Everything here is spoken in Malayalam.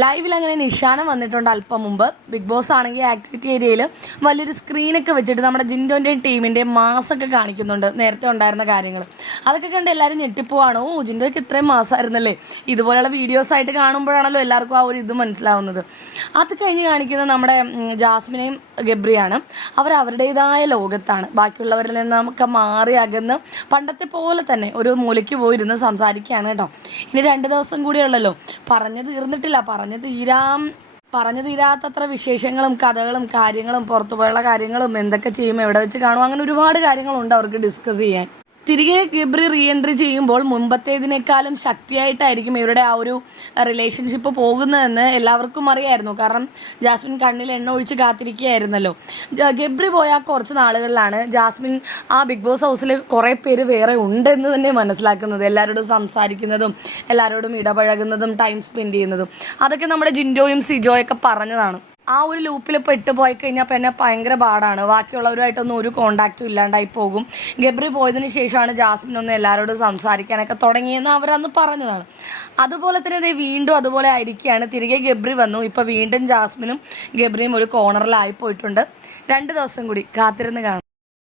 ലൈവിൽ അങ്ങനെ നിഷാനം വന്നിട്ടുണ്ട് അല്പം മുമ്പ്. ബിഗ് ബോസ് ആണെങ്കിൽ ആക്ടിവിറ്റി ഏരിയയിൽ വലിയൊരു സ്ക്രീനൊക്കെ വെച്ചിട്ട് നമ്മുടെ ജിൻഡോൻ്റെയും ടീമിൻ്റെയും മാസമൊക്കെ കാണിക്കുന്നുണ്ട്, നേരത്തെ ഉണ്ടായിരുന്ന കാര്യങ്ങൾ. അതൊക്കെ കണ്ട് എല്ലാവരും ഞെട്ടിപ്പോവാണ്. ജിൻഡോയ്ക്ക് ഇത്രയും മാസമായിരുന്നല്ലേ. ഇതുപോലെയുള്ള വീഡിയോസായിട്ട് കാണുമ്പോഴാണല്ലോ എല്ലാവർക്കും ആ ഒരു ഇത് മനസ്സിലാവുന്നത്. അത് കഴിഞ്ഞ് കാണിക്കുന്നത് നമ്മുടെ ജാസ്മിനെയും ഗബ്രിയാണ്. അവരുടേതായ ലോകത്താണ്, ബാക്കിയുള്ളവരിൽ നിന്ന് നമുക്ക് മാറി അകന്ന് പണ്ടത്തെ പോലെ തന്നെ ഒരു മൂലയ്ക്ക് പോയിരുന്ന് സംസാരിക്കുകയാണ് കേട്ടോ. ഇനി 2 ദിവസം കൂടിയേ ഉള്ളല്ലോ, പറഞ്ഞു തീർന്നിട്ടില്ല. പറഞ്ഞു തീരാത്തത്ര വിശേഷങ്ങളും കഥകളും കാര്യങ്ങളും പുറത്തുപോയുള്ള കാര്യങ്ങളും എന്തൊക്കെ ചെയ്യും, എവിടെ വെച്ച് കാണും, അങ്ങനെ ഒരുപാട് കാര്യങ്ങളുണ്ട് അവർക്ക് ഡിസ്കസ് ചെയ്യാൻ. തിരികെ ഗബ്രി റീ എൻട്രി ചെയ്യുമ്പോൾ മുമ്പത്തേതിനേക്കാളും ശക്തിയായിട്ടായിരിക്കും ഇവരുടെ ആ ഒരു റിലേഷൻഷിപ്പ് പോകുന്നതെന്ന് എല്ലാവർക്കും അറിയായിരുന്നു. കാരണം ജാസ്മിൻ കണ്ണിൽ എണ്ണ ഒഴിച്ച് കാത്തിരിക്കുകയായിരുന്നല്ലോ. ഗബ്രി പോയ കുറച്ച് നാളുകളിലാണ് ജാസ്മിൻ ആ ബിഗ് ബോസ് ഹൗസിൽ കുറേ പേര് വേറെ ഉണ്ടെന്ന് തന്നെ മനസ്സിലാക്കുന്നത്. എല്ലാവരോടും സംസാരിക്കുന്നതും എല്ലാവരോടും ഇടപഴകുന്നതും ടൈം സ്പെൻഡ് ചെയ്യുന്നതും അതൊക്കെ നമ്മുടെ ജിൻഡോയും സിജോയൊക്കെ പറഞ്ഞതാണ്. ആ ഒരു ലൂപ്പിൽ പെട്ടുപോയി കഴിഞ്ഞാൽ പിന്നെ ഭയങ്കര പാടാണ്. ബാക്കിയുള്ളവരുമായിട്ടൊന്നും ഒരു കോണ്ടാക്റ്റും ഇല്ലാണ്ടായി പോകും. ഗബ്രി പോയതിന് ശേഷമാണ് ജാസ്മിൻ ഒന്ന് എല്ലാവരോടും സംസാരിക്കാനൊക്കെ തുടങ്ങിയെന്ന് അവരന്ന് പറഞ്ഞതാണ്. അതുപോലെ തന്നെ വീണ്ടും അതുപോലെ ആയിരിക്കുകയാണ്. തിരികെ ഗബ്രി വന്നു. ഇപ്പോൾ വീണ്ടും ജാസ്മിനും ഗബ്രിയും ഒരു കോർണറിലായി പോയിട്ടുണ്ട്. 2 ദിവസം കൂടി കാത്തിരുന്ന് കാണാം.